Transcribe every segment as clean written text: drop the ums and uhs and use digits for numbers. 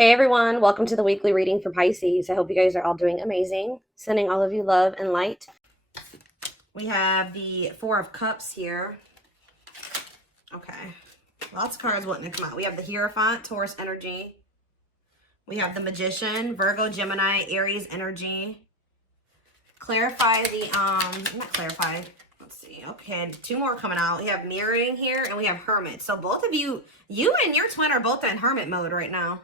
Hey everyone, welcome to the weekly reading for Pisces. I hope you guys are all doing amazing. Sending all of you love and light. We have the Four of Cups here. Okay. Lots of cards wanting to come out. We have the Hierophant, Taurus energy. We have the Magician, Virgo, Gemini, Aries energy. Clarify the, not clarify. Let's see. Okay, two more coming out. We have Mirroring here and we have Hermit. So both of you, you and your twin are both in Hermit mode right now.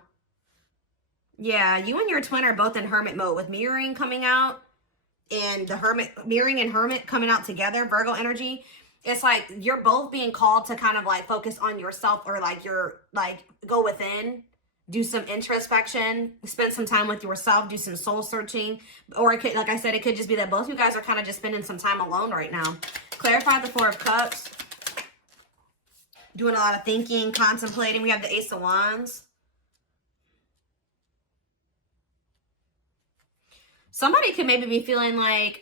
Yeah, you and your twin are both in hermit mode with mirroring coming out and the hermit, mirroring and hermit coming out together, Virgo energy. It's like you're both being called to kind of like focus on yourself or like you're like go within, do some introspection, spend some time with yourself, do some soul searching. Or it could, like I said, it could just be that both you guys are kind of just spending some time alone right now. Clarify the Four of Cups. Doing a lot of thinking, contemplating. We have the Ace of Wands. Somebody could maybe be feeling like,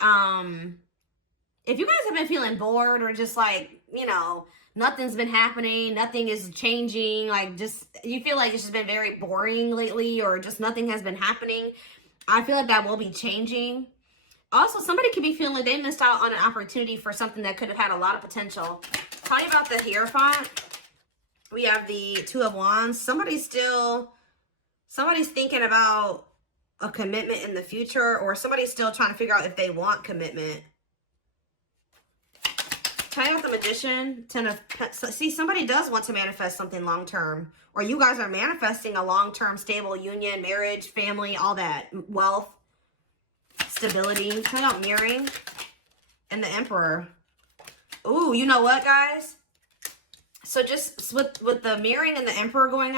if you guys have been feeling bored or just like, you know, nothing's been happening, nothing is changing, like just, you feel like it's just been very boring lately or just nothing has been happening, I feel like that will be changing. Also, somebody could be feeling like they missed out on an opportunity for something that could have had a lot of potential. Tell you about the Hierophant. We have the Two of Wands. Somebody's thinking about a commitment in the future, or somebody's still trying to figure out if they want commitment. Tell you about the Magician. See, somebody does want to manifest something long-term, or you guys are manifesting a long-term stable union, marriage, family, all that, wealth, stability. Tell you about Mirroring and the Emperor. Ooh, you know what, guys? So just with the Mirroring and the Emperor coming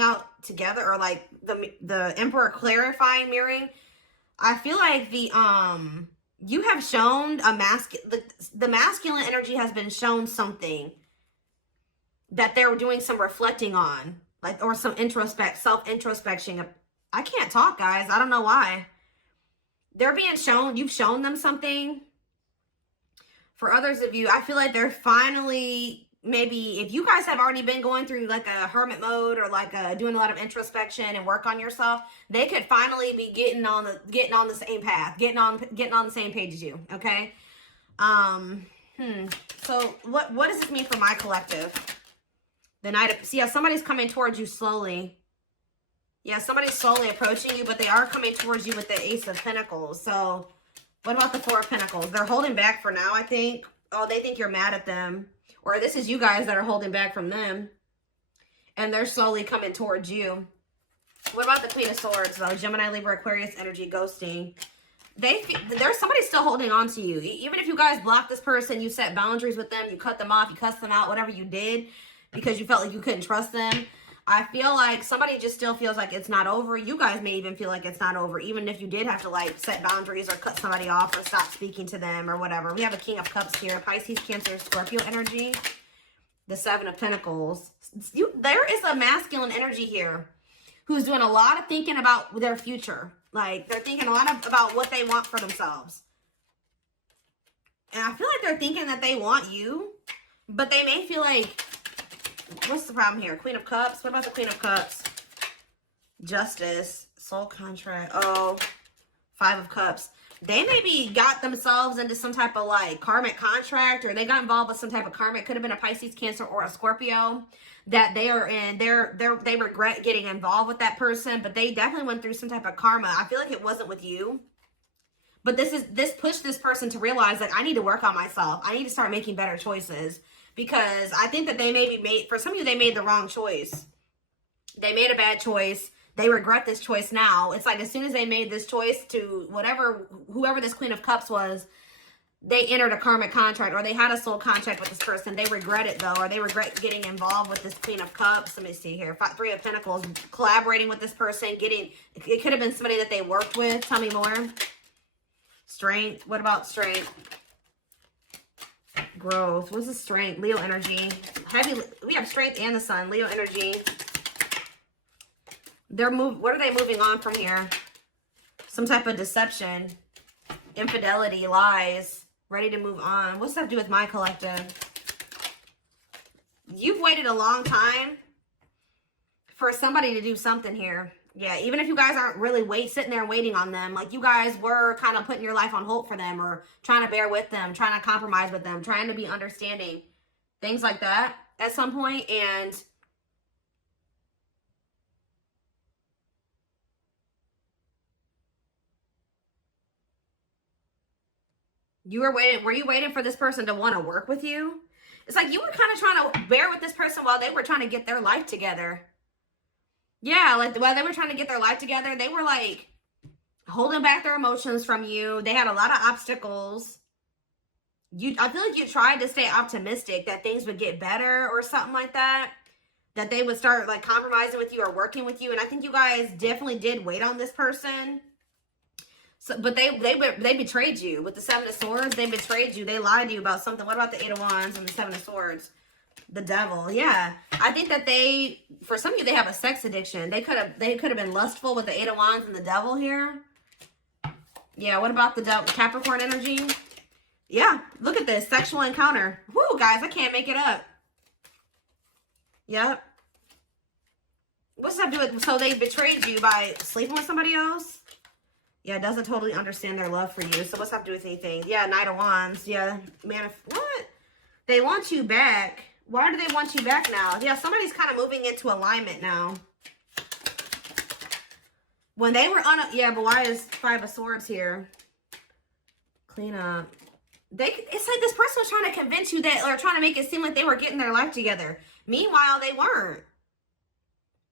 out together, or like the Emperor clarifying Mirroring, I feel like the you have shown the masculine energy has been shown something that they're doing some reflecting on, like, or some self-introspection. I can't talk, guys. I don't know why. They're being shown, you've shown them something. For others of you, I feel like they're finally, maybe if you guys have already been going through like a hermit mode or like doing a lot of introspection and work on yourself, they could finally be getting on the same path, getting on the same page as you. Okay. So what does this mean for my collective? The Knight of, see how somebody's coming towards you slowly. Yeah, somebody's slowly approaching you, but they are coming towards you with the Ace of Pentacles. So what about the Four of Pentacles? They're holding back for now, I think. Oh, they think you're mad at them. Or this is you guys that are holding back from them. And they're slowly coming towards you. What about the Queen of Swords, though? Gemini, Libra, Aquarius energy, ghosting. There's somebody still holding on to you. Even if you guys block this person, you set boundaries with them, you cut them off, you cuss them out, whatever you did, because you felt like you couldn't trust them. I feel like somebody just still feels like it's not over. You guys may even feel like it's not over, even if you did have to like set boundaries or cut somebody off or stop speaking to them or whatever. We have a King of Cups here. Pisces, Cancer, Scorpio energy. The Seven of Pentacles. There is a masculine energy here who's doing a lot of thinking about their future. Like, they're thinking a lot about what they want for themselves. And I feel like they're thinking that they want you, but they may feel like, what's the problem here? Queen of Cups. What about the Queen of Cups? Justice. Soul contract. Oh, Five of Cups. They maybe got themselves into some type of like karmic contract, or they got involved with some type of karmic. Could have been a Pisces, Cancer, or a Scorpio that they are in. They regret getting involved with that person, but they definitely went through some type of karma. I feel like it wasn't with you. But this pushed this person to realize, like, I need to work on myself. I need to start making better choices. Because I think that they maybe for some of you, they made the wrong choice. They made a bad choice. They regret this choice now. It's like as soon as they made this choice to whoever this Queen of Cups was, they entered a karmic contract, or they had a soul contract with this person. They regret it, though, or they regret getting involved with this Queen of Cups. Let me see here. Three of Pentacles, collaborating with this person, it could have been somebody that they worked with. Tell me more. Strength. What about strength? Growth. What's the strength? Leo energy. We have strength and the sun. Leo energy. What are they moving on from here? Some type of deception. Infidelity. Lies. Ready to move on. What's that have to do with my collective? You've waited a long time for somebody to do something here. Yeah, even if you guys aren't really sitting there waiting on them, like you guys were kind of putting your life on hold for them or trying to bear with them, trying to compromise with them, trying to be understanding, things like that at some point. And you were you waiting for this person to want to work with you? It's like you were kind of trying to bear with this person while they were trying to get their life together. Yeah, like while they were trying to get their life together, they were like holding back their emotions from you. They had a lot of obstacles. I feel like you tried to stay optimistic that things would get better or something like that. That they would start like compromising with you or working with you. And I think you guys definitely did wait on this person. So, but they betrayed you with the Seven of Swords. They betrayed you. They lied to you about something. What about the Eight of Wands and the Seven of Swords? The Devil. Yeah, I think that for some of you, they have a sex addiction. They could have been lustful with the Eight of Wands and the Devil here. Yeah. What about the Capricorn energy? Yeah. Look at this sexual encounter. Whoo, guys, I can't make it up. Yep. What's that do with? So they betrayed you by sleeping with somebody else. Yeah, doesn't totally understand their love for you. So what's that do with anything? Yeah, Knight of Wands. Yeah, man, what? They want you back. Why do they want you back now? Yeah, somebody's kind of moving into alignment now. When they were yeah, but why is Five of Swords here? Clean up. It's like this person was trying to convince you that, or trying to make it seem like they were getting their life together. Meanwhile, they weren't.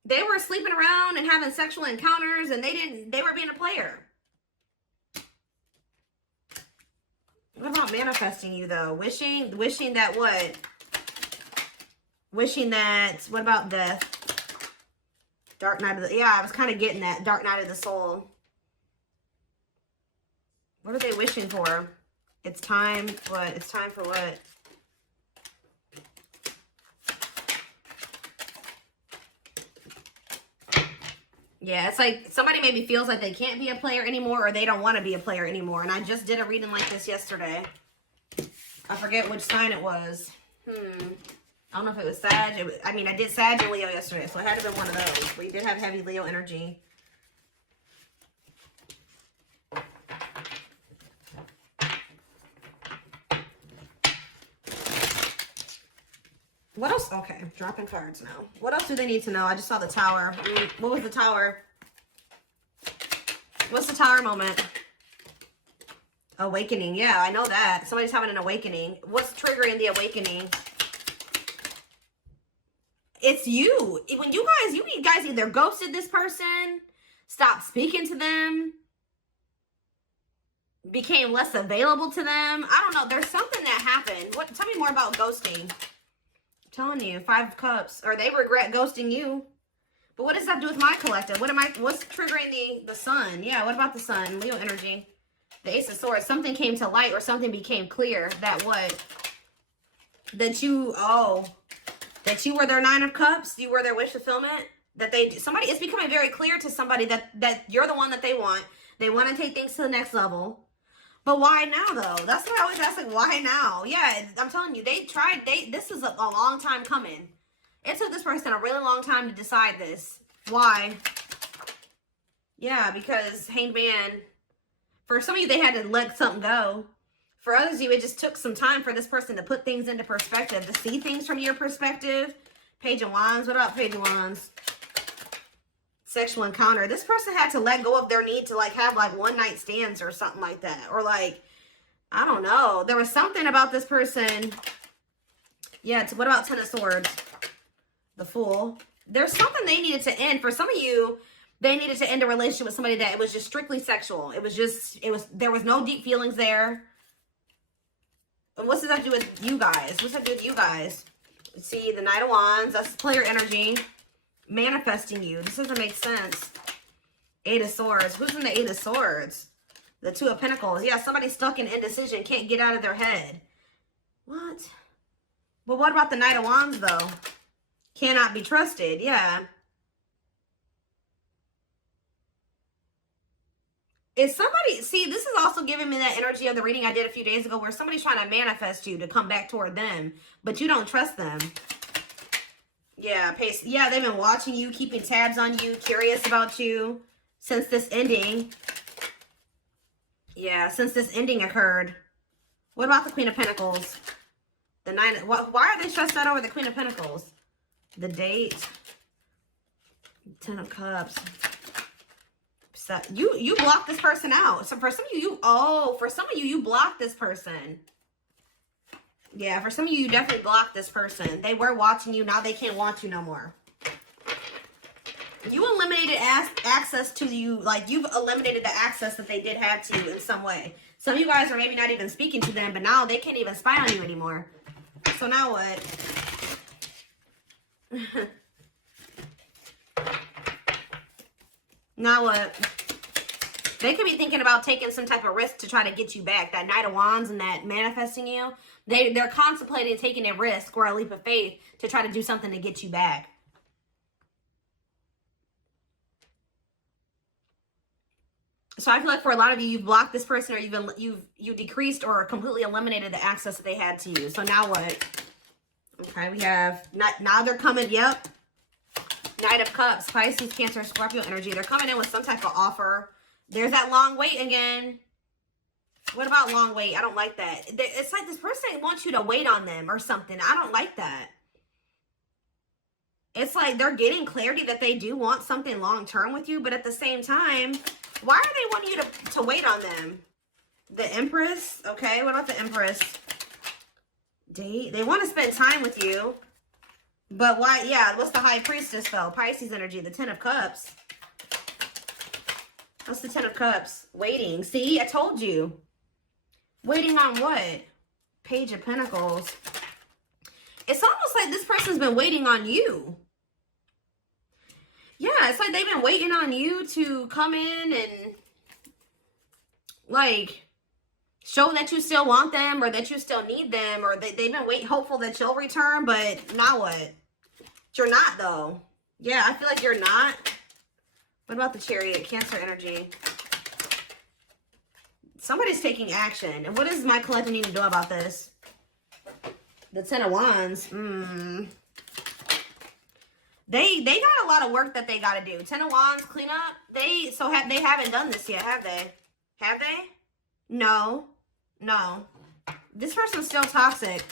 They were sleeping around and having sexual encounters, and they were being a player. What about manifesting you, though? Wishing that what? Wishing that, what about death? Dark Night of the, yeah, I was kind of getting that. Dark Night of the Soul. What are they wishing for? It's time, what? It's time for what? Yeah, it's like somebody maybe feels like they can't be a player anymore, or they don't want to be a player anymore. And I just did a reading like this yesterday. I forget which sign it was. I don't know if it was Sag. I mean, I did Sag and Leo yesterday, so it had to have been one of those. We did have heavy Leo energy. What else? Okay, dropping cards now. What else do they need to know? I just saw the Tower. What was the Tower? What's the Tower moment? Awakening. Yeah, I know that. Somebody's having an awakening. What's triggering the awakening? It's you. When you guys either ghosted this person, stopped speaking to them, became less available to them. I don't know. There's something that happened. Tell me more about ghosting. Telling you, 5 of Cups, or they regret ghosting you. But what does that do with my collective? What's triggering the Sun? Yeah, what about the Sun? Leo energy. The Ace of Swords. Something came to light, or something became clear that what? That you were their 9 of Cups. You were their wish fulfillment. It's becoming very clear to somebody that you're the one that they want. They want to take things to the next level. But why now, though? That's what I always ask, like, why now? Yeah, I'm telling you, this is a long time coming. It took this person a really long time to decide this. Why? Yeah, because Hanged Man, for some of you, they had to let something go. For others of you, it just took some time for this person to put things into perspective, to see things from your perspective. Page of Wands. What up, Page of Wands? Sexual encounter. This person had to let go of their need to like have like one night stands or something like that. Or like, I don't know. There was something about this person. Yeah, what about 10 of Swords? The Fool. There's something they needed to end. For some of you, they needed to end a relationship with somebody that it was just strictly sexual. There was no deep feelings there. And what's that do with you guys? What's that do with you guys? See, the Knight of Wands. That's player energy. Manifesting you. This doesn't make sense. 8 of Swords. Who's in the 8 of Swords? The 2 of Pentacles. Yeah, somebody's stuck in indecision. Can't get out of their head. What? But what about the Knight of Wands, though? Cannot be trusted. Yeah. Is somebody... See, this is also giving me that energy of the reading I did a few days ago where somebody's trying to manifest you to come back toward them, but you don't trust them. Yeah, yeah, they've been watching you, keeping tabs on you, curious about you since this ending. Yeah, since this ending occurred. What about the Queen of Pentacles? The Nine. Why are they stressed out over the Queen of Pentacles? The date. 10 of Cups. So you blocked this person out. So for some of you, for some of you, you blocked this person. Yeah, for some of you, you definitely blocked this person. They were watching you. Now they can't want you no more. You eliminated access to you. Like, you've eliminated the access that they did have to you in some way. Some of you guys are maybe not even speaking to them, but now they can't even spy on you anymore. So now what? Now what? They could be thinking about taking some type of risk to try to get you back. That Knight of Wands and that manifesting you. They're contemplating taking a risk or a leap of faith to try to do something to get you back. So I feel like for a lot of you, you've blocked this person, or you've decreased or completely eliminated the access that they had to you. So now what? Okay, we have now they're coming. Yep. Knight of Cups, Pisces, Cancer, Scorpio energy. They're coming in with some type of offer. There's that long wait again. What about long wait? I don't like that. It's like this person wants you to wait on them or something. I don't like that. It's like they're getting clarity that they do want something long-term with you, but at the same time, why are they wanting you to wait on them? The Empress. Okay, what about the Empress? Date. They want to spend time with you. But why? Yeah, what's the High Priestess, though? Pisces energy, the 10 of Cups. What's the 10 of Cups? Waiting. See, I told you. Waiting on what? Page of Pentacles. It's almost like this person's been waiting on you. Yeah, it's like they've been waiting on you to come in and, like, show that you still want them or that you still need them, or they've been hopeful that you'll return, but now what? You're not, though. Yeah, I feel like you're not. What about the Chariot? Cancer energy. Somebody's taking action. And what does my collective need to do about this? The 10 of Wands. They got a lot of work that they got to do. 10 of Wands, clean up. They haven't done this yet, have they? Have they? No. No. This person's still toxic.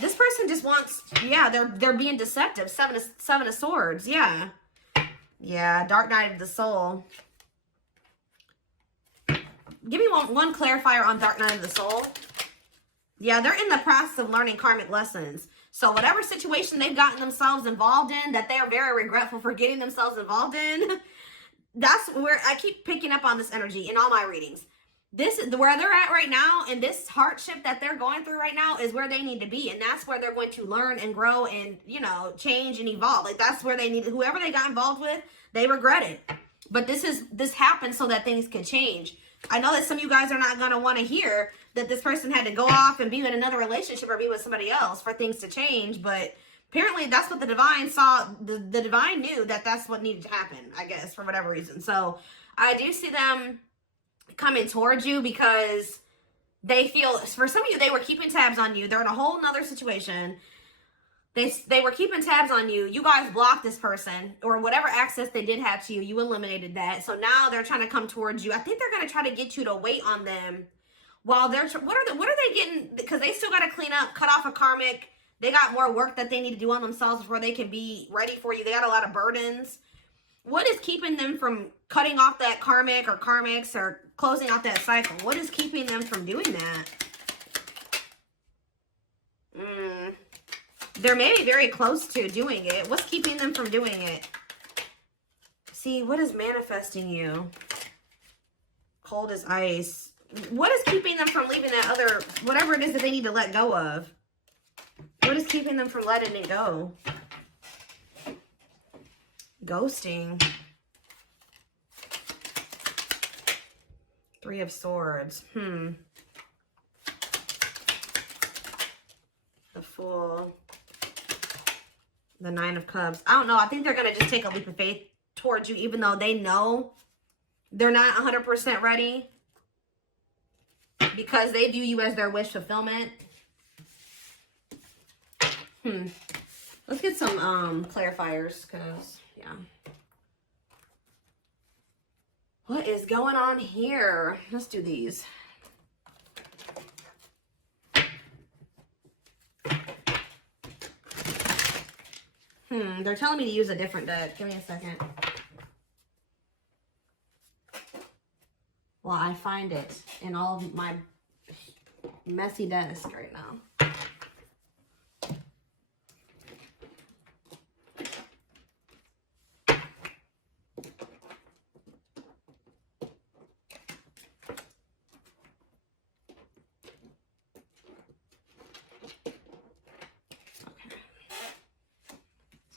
This person just wants, yeah, they're being deceptive. Seven of Swords, yeah. Yeah, Dark Night of the Soul. Give me one clarifier on Dark Night of the Soul. Yeah, they're in the process of learning karmic lessons. So whatever situation they've gotten themselves involved in that they are very regretful for getting themselves involved in, that's where I keep picking up on this energy in all my readings. This is where they're at right now, and this hardship that they're going through right now is where they need to be, and that's where they're going to learn and grow and, you know, change and evolve. Like, that's where they need it. Whoever they got involved with, they regret it. But this happened so that things could change. I know that some of you guys are not going to want to hear that this person had to go off and be in another relationship or be with somebody else for things to change, but apparently that's what the divine saw. The divine knew that that's what needed to happen, I guess, for whatever reason. So I do see them coming towards you because they feel, for some of you, they were keeping tabs on you. They're in a whole nother situation. They were keeping tabs on you. You guys blocked this person, or whatever access they did have to you, you eliminated that. So now they're trying to come towards you. I think they're going to try to get you to wait on them while they're, what are they getting? Because they still got to clean up, cut off a karmic. They got more work that they need to do on themselves before they can be ready for you. They got a lot of burdens. What is keeping them from cutting off that karmic or karmics or closing out that cycle? What is keeping them from doing that? They're maybe very close to doing it. What's keeping them from doing it? See, what is manifesting you? Cold as ice. What is keeping them from leaving that other, whatever it is that they need to let go of? What is keeping them from letting it go? Ghosting. 3 of Swords. The Fool. The 9 of Cups. I don't know. I think they're going to just take a leap of faith towards you, even though they know they're not 100% ready, because they view you as their wish fulfillment. Let's get some clarifiers, because, yeah. What is going on here? Let's do these. They're telling me to use a different deck. Give me a second. Well, I find it in all of my messy desk right now.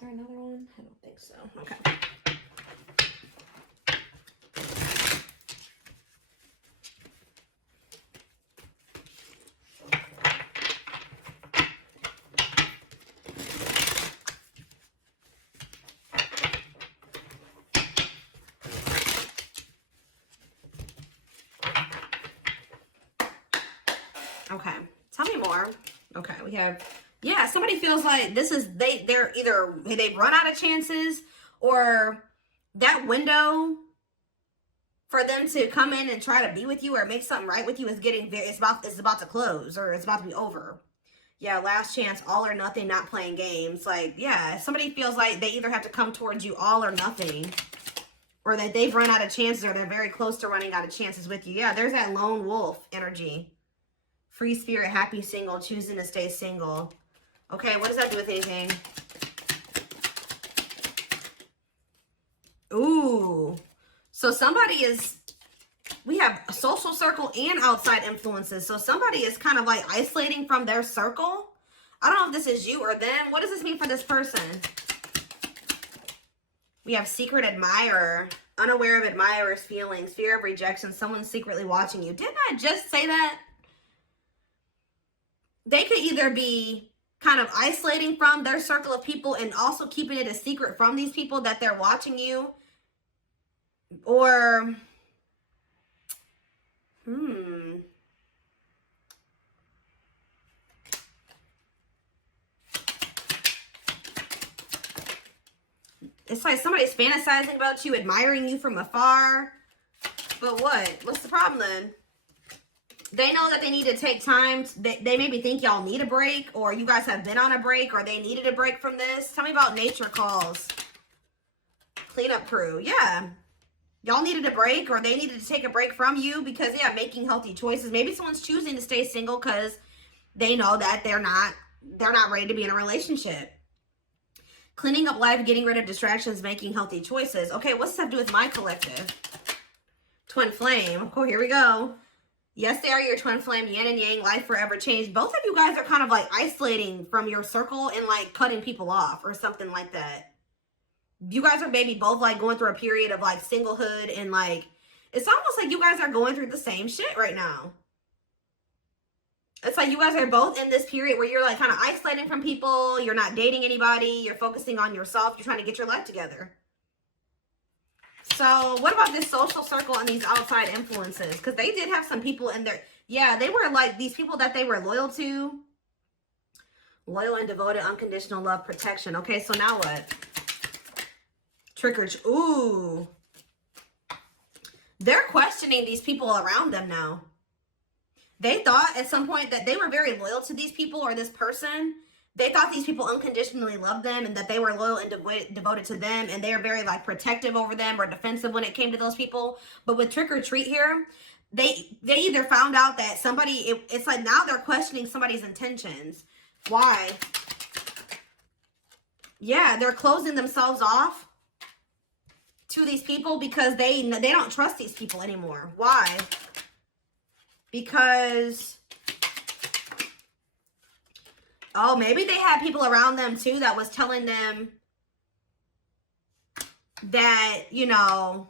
Another one? I don't think so. Okay. Okay. Tell me more. Okay, we have, yeah, somebody feels like this is, they're either, they've run out of chances, or that window for them to come in and try to be with you or make something right with you is getting, it's about to close, or it's about to be over. Yeah, last chance, all or nothing, not playing games. Like, yeah, somebody feels like they either have to come towards you all or nothing, or that they've run out of chances, or they're very close to running out of chances with you. Yeah, there's that lone wolf energy. Free spirit, happy single, choosing to stay single. Okay, what does that do with anything? Ooh. So somebody is, we have a social circle and outside influences. So somebody is kind of like isolating from their circle. I don't know if this is you or them. What does this mean for this person? We have secret admirer, unaware of admirer's feelings, fear of rejection, someone secretly watching you. Didn't I just say that? They could either be kind of isolating from their circle of people and also keeping it a secret from these people that they're watching you. Or, it's like somebody's fantasizing about you, admiring you from afar. But what? What's the problem then? They know that they need to take time. They maybe think y'all need a break, or you guys have been on a break, or they needed a break from this. Tell me about nature calls. Cleanup crew. Yeah. Y'all needed a break, or they needed to take a break from you because, yeah, making healthy choices. Maybe someone's choosing to stay single because they know that they're not ready to be in a relationship. Cleaning up life, getting rid of distractions, making healthy choices. Okay, what's this have to do with my collective? Twin flame. Oh, here we go. Yes, they are your twin flame, yin and yang, life forever changed. Both of you guys are kind of like isolating from your circle and like cutting people off or something like that. You guys are maybe both like going through a period of like singlehood, and like, it's almost like you guys are going through the same shit right now. It's like you guys are both in this period where you're like kind of isolating from people. You're not dating anybody. You're focusing on yourself. You're trying to get your life together. So what about this social circle and these outside influences? Because they did have some people in there. Yeah, they were like these people that they were loyal to. Loyal and devoted, unconditional love, protection. Okay, so now what? Trick or treat. Ooh. They're questioning these people around them now. They thought at some point that they were very loyal to these people or this person. They thought these people unconditionally loved them and that they were loyal and devoted to them, and they were very like protective over them or defensive when it came to those people. But with trick or treat here, they either found out that somebody, it's like now they're questioning somebody's intentions. Why? Yeah, they're closing themselves off to these people because they don't trust these people anymore. Why? Because, oh, maybe they had people around them too that was telling them that, you know,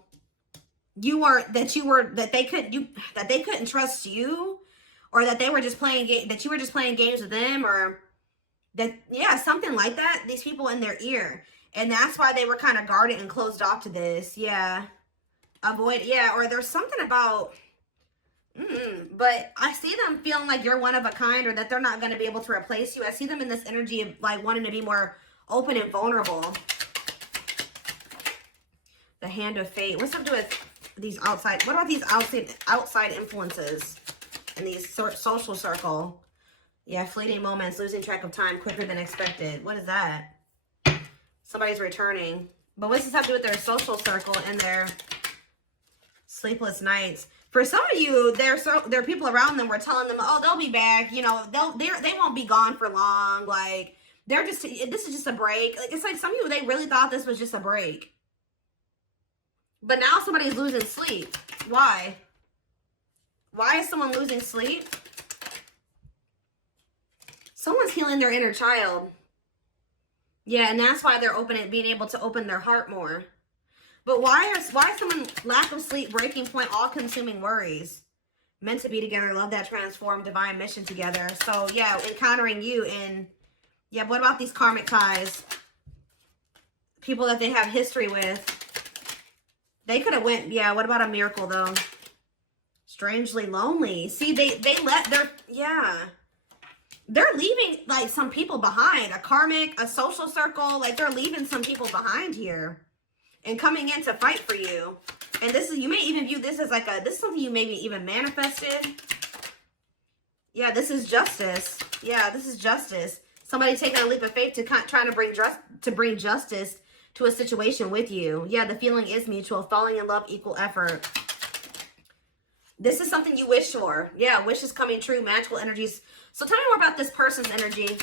that they couldn't trust you, or that they were just playing that you were just playing games with them, or that, yeah, something like that. These people in their ear. And that's why they were kind of guarded and closed off to this. Yeah. Avoid, yeah, or there's something about, but I see them feeling like you're one of a kind, or that they're not going to be able to replace you. I see them in this energy of like wanting to be more open and vulnerable. The Hand of Fate. What's up to do with these outside? What about these outside influences in these social circle? Yeah, fleeting moments, losing track of time quicker than expected. What is that? Somebody's returning. But what's this have to do with their social circle and their sleepless nights? For some of you, there are people around them. We're telling them, oh, they'll be back. You know, they won't be gone for long. Like they're just, this is just a break. Like it's like some of you, they really thought this was just a break. But now somebody's losing sleep. Why? Why is someone losing sleep? Someone's healing their inner child. Yeah, and that's why they're being able to open their heart more. But why is someone lack of sleep, breaking point, all-consuming worries? Meant to be together, love that transform, divine mission together. So yeah, encountering you in, yeah, what about these karmic ties? People that they have history with. They could have went, yeah, what about a miracle though? Strangely lonely. See, they let their, yeah. They're leaving like some people behind. A karmic, a social circle, like they're leaving some people behind here. And coming in to fight for you. And this is, you may even view this as like this is something you maybe even manifested. Yeah, this is justice. Yeah, this is justice. Somebody taking a leap of faith to trying to bring justice to a situation with you. Yeah, the feeling is mutual. Falling in love, equal effort. This is something you wish for. Yeah, wish is coming true. Magical energies. So tell me more about this person's energy.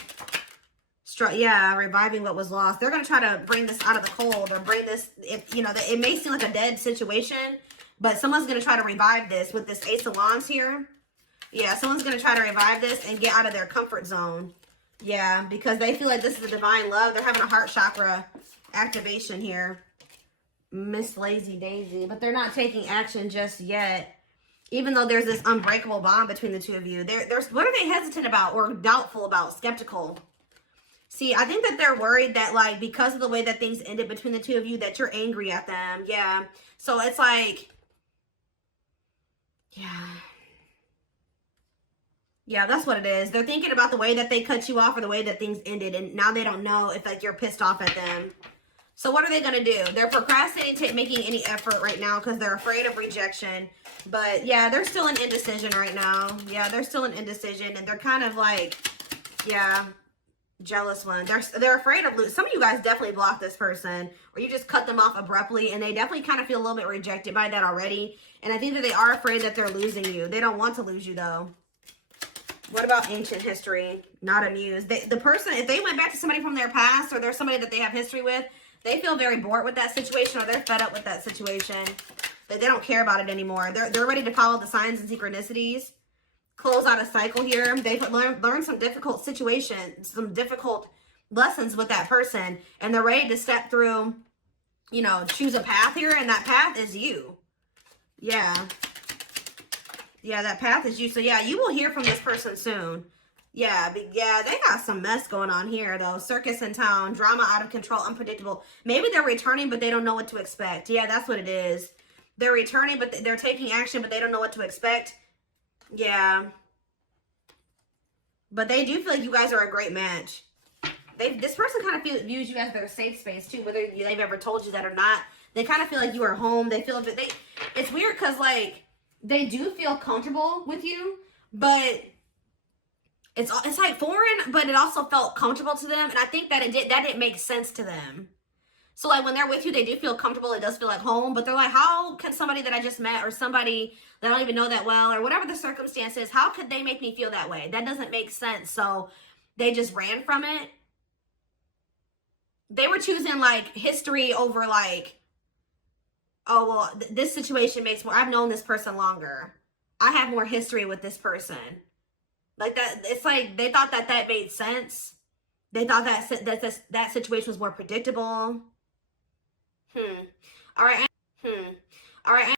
Yeah, reviving what was lost. They're going to try to bring this out of the cold or bring this, if you know, it may seem like a dead situation, but someone's going to try to revive this with this Ace of Wands here. Yeah, someone's going to try to revive this and get out of their comfort zone. Yeah, because they feel like this is a divine love. They're having a heart chakra activation here. Miss Lazy Daisy, but they're not taking action just yet. Even though there's this unbreakable bond between the two of you. What are they hesitant about or doubtful about? Skeptical. See, I think that they're worried that, like, because of the way that things ended between the two of you, that you're angry at them. Yeah. So it's like, yeah. Yeah, that's what it is. They're thinking about the way that they cut you off or the way that things ended. And now they don't know if, like, you're pissed off at them. So what are they going to do? They're procrastinating making any effort right now because they're afraid of rejection. But, yeah, they're still in indecision right now. Yeah, they're still in indecision. And they're kind of like, yeah, jealous one. They're afraid of losing. Some of you guys definitely blocked this person. Or you just cut them off abruptly. And they definitely kind of feel a little bit rejected by that already. And I think that they are afraid that they're losing you. They don't want to lose you, though. What about ancient history? Not amused. The person, if they went back to somebody from their past or there's somebody that they have history with, they feel very bored with that situation or they're fed up with that situation. They don't care about it anymore. They're ready to follow the signs and synchronicities. Close out a cycle here. They've learned some difficult situations, some difficult lessons with that person. And they're ready to step through, you know, choose a path here. And that path is you. Yeah. Yeah, that path is you. So, yeah, you will hear from this person soon. Yeah, but yeah, they got some mess going on here, though. Circus in town, drama out of control, unpredictable. Maybe they're returning, but they don't know what to expect. Yeah, that's what it is. They're returning, but they're taking action, but they don't know what to expect. Yeah. But they do feel like you guys are a great match. This person kind of views you as their safe space, too, whether they've ever told you that or not. They kind of feel like you are home. They feel that it's weird because, like, they do feel comfortable with you, but it's like foreign, but it also felt comfortable to them. And I think that that didn't make sense to them. So like when they're with you, they do feel comfortable. It does feel like home, but they're like, how can somebody that I just met or somebody that I don't even know that well or whatever the circumstance is, how could they make me feel that way? That doesn't make sense. So they just ran from it. They were choosing like history over like, oh, well, this situation makes more, I've known this person longer. I have more history with this person. Like that, it's like they thought that made sense. They thought that situation was more predictable. All right. All right.